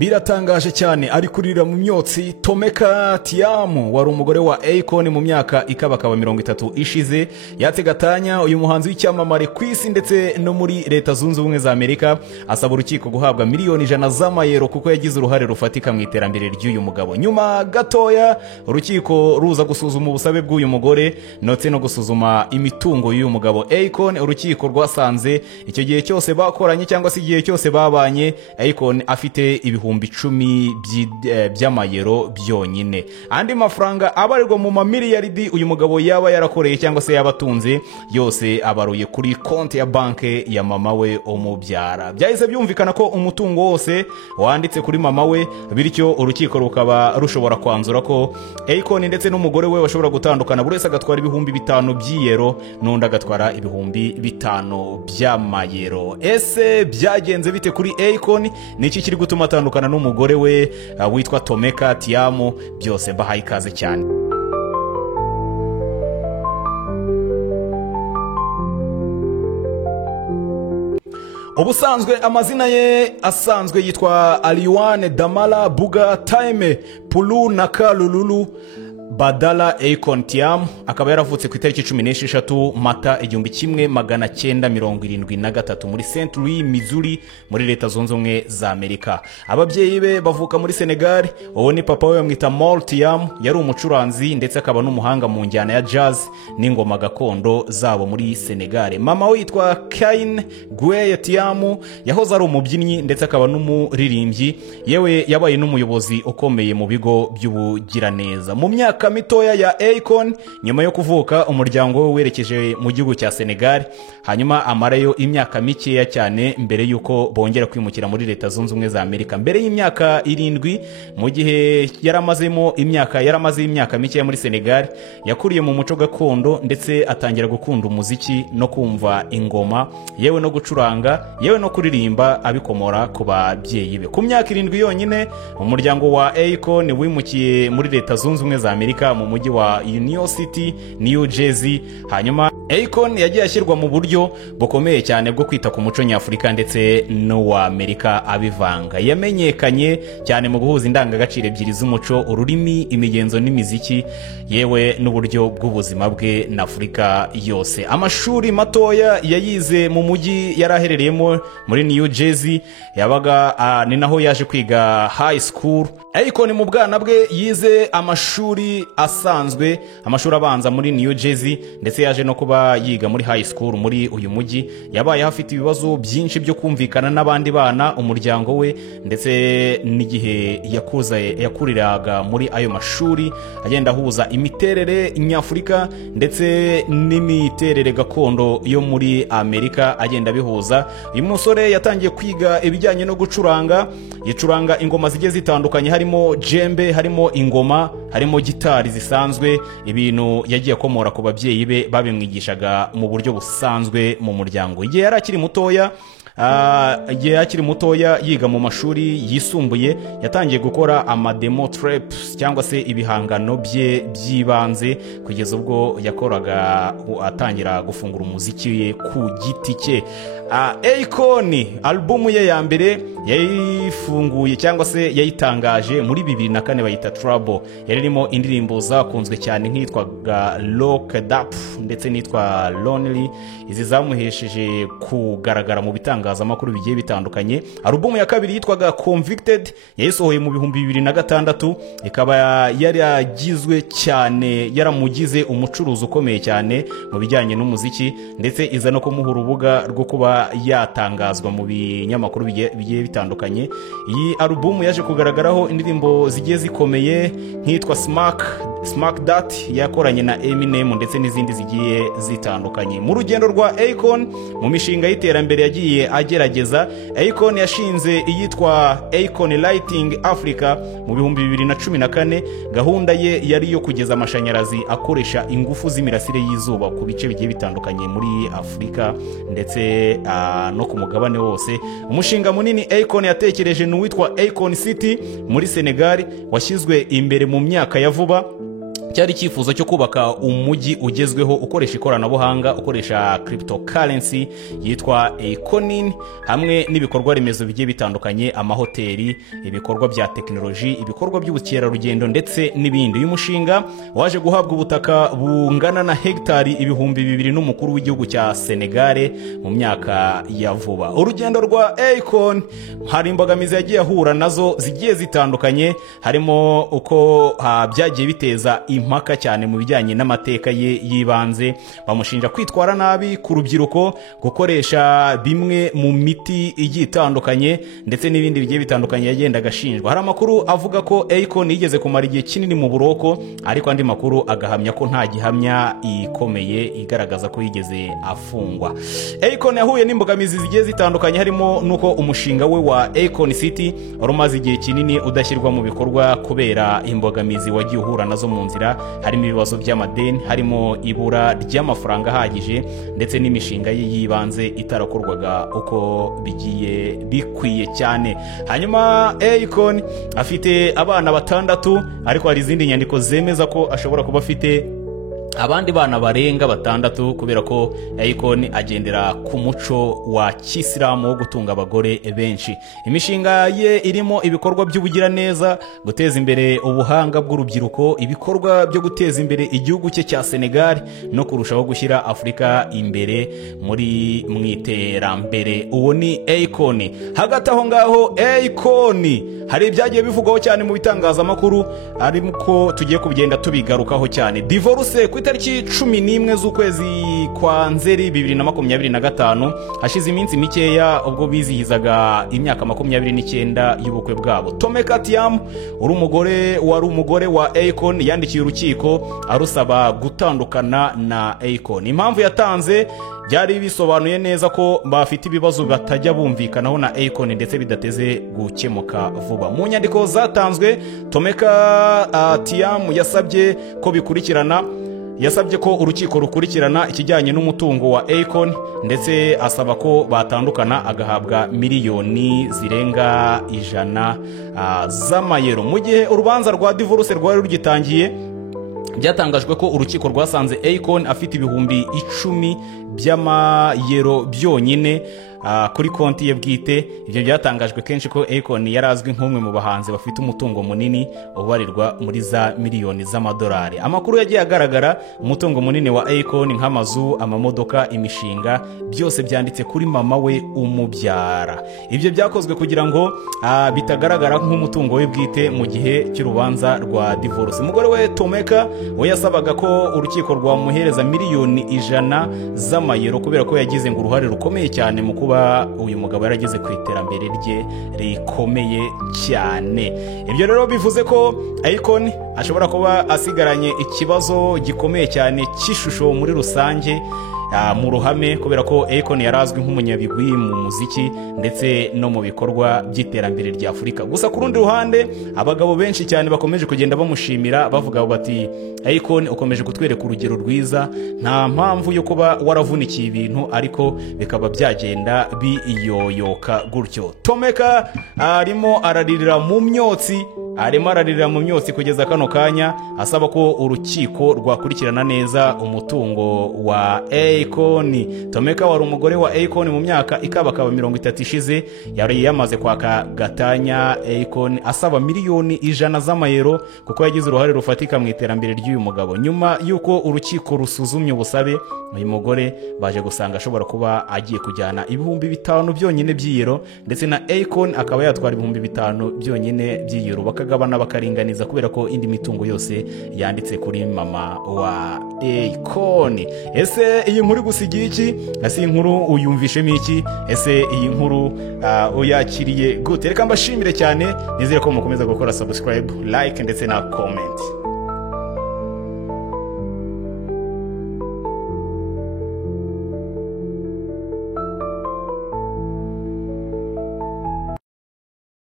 Biratangaje cyane ari kurira mu myotsi. Tomeka Tiamo wari umugore wa Akon mu myaka ikabakaba 30 ishize, yatse gatanya uyu muhanzi w'icyamamare ku isi ndetse no muri leta zunze ubumwe za Amerika, asaba urukiko guhabwa miliyoni 100 z'amayero kuko yagize uruhare rufatika mu iterambere ry'uyu mugabo. Nyuma gatoya urukiko ruza gusuzuma ubusabe bw'uyu mugore ndetse no gusuzuma imitungo y'uyu mugabo Akon. Urukiko rwasanze icyo gihe cyose bakoranye cyangwa se igihe cyose babanye Akon afite ibihumbi 10 by'amayero byonyine. Andi mafaranga abarirwa mu mamiliyaridi uyu mugabo yaba yarakoreye cyangwa se yabatunze yose abaruye kuri konti ya banke ya mama we umubyara. Byahise byumvikana ko umutungo wose wanditse kuri mama we, bityo urukiko rukaba rushobora kwanzura ko Akon ndetse n'umugore we bashobora gutandukana, buri wese agatwara ibihumbi 5 by'iyero n'undi agatwara ibihumbi 5 by'amayero. Ese byagenze bite kuri Akon? Niki kiri gutuma atandukana n'umugore we witwa Tomeka Tiamo? Byose bahaye ikaze cyane. Ubusanzwe amazina ye asanzwe yitwa Aliwane Damala Buga Taime Pulu Nakalululu Badala Akon Tiamo. Akaba yaravutse ku itariki 16 Mata 1973 muri St. Louis, Missouri muri leta zunze ubumwe za Amerika. Ababyeyi be bavuka muri Senegal. Uwo ni papa we bamwita Mol Tiamo, yari umucuranzi ndetse akaba n'umuhanga mu njyana ya jazz n'ingoma gakondo zabo muri Senegal. Mama we yitwa Kain Gueye Tiamo, yahoze ari umubyinnyi ndetse akaba n'umuririmbyi, yewe yabaye n'umuyobozi ukomeye mu bigo by'ubugiraneza. Mu myaka mitoya ya Akon, nyuma yo kuvuka umuryango we werekeje mu gihugu cya Senegal, hanyuma amarayo imyaka mikeya cyane mbere yuko bongera kwimukira muri leta zunze ubumwe za Amerika. Mbere y'imyaka 7 mu gihe yaramaze imyaka mikeya muri Senegal, yakuriye mu muco gakondo ndetse atangira gukunda umuziki no kumva ingoma, yewe no gucuranga, yewe no kuririmba abikomora ku babyeyi be. Ku myaka 7 yonyine umuryango wa Akon wimukiye muri leta zunze ubumwe za Amerika mu mujyi wa Union City, New Jersey. Hanyuma Akon yagiye ashyirwa mu buryo bukomeye cyane bwo kwita ku muco nyafurika ndetse no wa Amerika abivanga. Yamenyekanye cyane mu guhuza indangagaciro ebyiri z'umuco, ururimi, imigenzo n'imiziki, yewe n'uburyo bw'ubuzima bwe na Afurika yose. Amashuri matoya yayize mu mujyi yaraherereyemo muri New Jersey, yabaga ni naho yaje kwiga high school. Akon mu bwana bwe yize amashuri asanzwe, amashuri abanza muri New Jersey, ndetse yaje no kuba yiga muri high school muri uyu mujyi. Yabaye hafite ibibazo byinshi byo kumvikana n'abandi bana umuryango we, ndetse n'igihe yakuriraga muri ayo mashuri agenda ahuza imiterere nyafurika ndetse n'imiterere gakondo yo muri Amerika agenda bihuza. Uyu musore yatangiye kwiga ibijyanye no gucuranga, yicuranga ingoma zigiye zitandukanye, harimo djembe, harimo ingoma, harimo gitari zisanzwe, ibintu yagiye akomora ku babyeyi be babimwigishaga mu buryo busanzwe mu muryango. Igihe yari akiri mutoya yiga mu mashuri yisumbuye, yatangiye gukora amademo traps cyangwa se ibihangano bye by'ibanze kugeza ubwo yakoraga atangira gufungura umuziki we ku giti cye. Akon albumu ye ya mbere yayifunguye cyangwa se yayitangaje muri 2004, bayita Trouble. Yarimo indirimbo zakunzwe cyane nk'itwaga Locked Up ndetse n'itwa Lonely. Izi zamuhesheje kugaragara mu bitangazamakuru bigiye bitandukanye. Albumu ya kabiri yitwaga Convicted yayisohoye mu 2006, ikaba yaragizwe cyane, yaramugize umucuruzi ukomeye cyane mu bijyanye n'umuziki, ndetse iza no kumuha urubuga rwo kuba yatangazwa mu binyamakuru bigiye bitandukanye. Iyi albumu yaje kugaragaraho indirimbo zigiye zikomeye nk'itwa Smack That yakoranye na Eminem ndetse n'izindi zigiye zitandukanye. Mu rugendo rwa Akon mu mishinga y'iterambere yagiye agerageza, Akon yashinze iyitwa Akon Lighting Africa mu 2014. Gahunda ye yari yo kugeza amashanyarazi akoresha ingufu z'imirasire y'izuba ku bice bigiye bitandukanye muri Afurika ndetse no ku mugabane wose. Umushinga munini Akon yatekereje n'uwitwa Akon City muri Senegal, washyizwe imbere mu myaka ya vuba. cyari icyifuzo cyo kubaka umujyi ugezweho ukoresha ikoranabuhanga, ukoresha cryptocurrency yitwa Aconin, hamwe n'ibikorwa remezo bigiye bitandukanye, amahoteli, ibikorwa bya tekinoloji, ibikorwa by'ubukerarugendo ndetse n'ibindi. Uyu mushinga waje guhabwa ubutaka bungana na hegitari 2,000 n'umukuru w'igihugu cya Senegal mu myaka ya vuba. Urugendo rwa Akon hari imbogamizi yagiye ahura nazo zigiye zitandukanye, harimo uko byagiye biteza impaka cyane mu bijyanye n'amateka ye yibanze. Bamushinja kwitwara nabi ku rubyiruko, gukoresha bimwe mu miti igiye itandukanye ndetse n'ibindi bigiye bitandukanye yagenda agashinjwa. Hari amakuru avuga ko Akon yigeze kumara igihe kinini mu buroko, ariko andi makuru agahamya ko nta gihamya ikomeye igaragaza ko yigeze afungwa. Akon yahuye n'imbogamizi zigiye zitandukanye, harimo nuko umushinga we wa Akon City wari umaze igihe kinini udashyirwa mu bikorwa kubera imbogamizi wagiye uhura nazo mu nzira, harimo ibibazo by'amadeni, harimo ibura ry'amafaranga ahagije ndetse n'imishinga ye yibanze itarakorwaga uko bigiye bikwiye cyane. Hanyuma Akon afite abana 6, ariko hari izindi nyandiko zemeza ko ashobora kuba afite abandi bana barenga 6, kubera ko Akon agendera ku muco wa Kisilamu wo gutunga abagore benshi. Imishinga ye irimo ibikorwa by'ubugiraneza, guteza imbere ubuhanga bw'urubyiruko, ibikorwa byo guteza imbere igihugu cye cya Senegal no kurushaho gushyira Afurika imbere muri mwiterambere. Uwo ni Akon. Hagati aho ngaho Akon hari ibyagiye bivugwaho cyane mu bitangazamakuru, ariko tugiye kubigenda tubigarukaho cyane. Divorce ku itariki 11 z'ukwezi kwa Nzeri 2025, hashize iminsi mikeya ubwo bizihizaga imyaka 29 y'ubukwe bwabo. Tomeka Thiam wari umugore wa Akon yandikiye urukiko arusaba gutandukana na Akon. Impamvu yatanze byari bisobanuye neza ko bafite ibibazo batajya bumvikanaho na Akon ndetse bidateze gukemuka vuba. Mu nyandiko zatanzwe, Tomeka Thiam yasabye ko urukiko rukurikirana ikijyanye n'umutungo wa Akon, ndetse asaba ko batandukana agahabwa miliyoni zirenga 100 z'amayero. Mu gihe urubanza rwa divorce rwari rugitangiye, byatangajwe ko urukiko rwasanze Akon afite ibihumbi 10 by'amayero byonyine kuri konti ye bwite. Ibyo byatangajwe kenshi ko Akon yarazwi nk'umwe mu bahanzi bafite umutungo munini ubarirwa muri za miliyoni z'amadolari. Amakuru yagiye agaragara, umutungo munini wa Akon nk'amazu, amamodoka, imishinga, byose byanditse kuri mama we umubyara. Ibyo byakozwe kugira ngo bitagaragara nk'umutungo we bwite mu gihe cy'urubanza rwa divorce. Umugore we Tomeka we yasabaga ko urukiko rwamuhereza miliyoni 100 z'amayero, kubera ko yagize ngo uruhare rukomeye cyane mu kuba uyu mugabo yarageze ku iterambere rye rikomeye cyane. Ibyo rero bivuze ko Akon ashobora kuba asigaranye ikibazo gikomeye cyane cy'ishusho muri rusange mu ruhame, kubera ko Akon yarazwi nk'umunyabigwi mu muziki ndetse no mu bikorwa by'iterambere rya Afurika. Gusa ku rundi ruhande, abagabo benshi cyane bakomeje kugenda bamushimira, bavuga bati Akon ukomeje kutwereka urugero rwiza, nta mpamvu yo kuba waravunikiye ibintu ariko bikaba byagenda biyoyoka gutyo. Tomeka arimo araririra mu myotsi kugeza kano kanya, asaba ko urukiko rwakurikirana neza umutungo wa Akon. Tomeka wari umugore wa Akon mu myaka ikabakaba 30 ishize, yari yamaze kwaka gatanya Akon asaba miliyoni 100 z'amayero kuko yagize uruhare rufatika mu iterambere ry'uyu mugabo. Nyuma yuko urukiko rusuzumye ubusabe, uyu mugore baje gusanga ashobora kuba agiye kujyana ibihumbi 5 byonyine by'iyero, ndetse na Akon akaba yatwara ibihumbi 5 byonyine by'iyero, bakagabana bakaringaniza, kubera ko indi mitungo yose yanditse kuri mama wa Akon. Ese iyi nkuru gusigiye iki? Ese iyi nkuru uyumvishemo iki? Ese iyi nkuru uyakiriye gute? Reka mbashimire cyane, nizere ko mukomeza gukora subscribe, like ndetse na comment.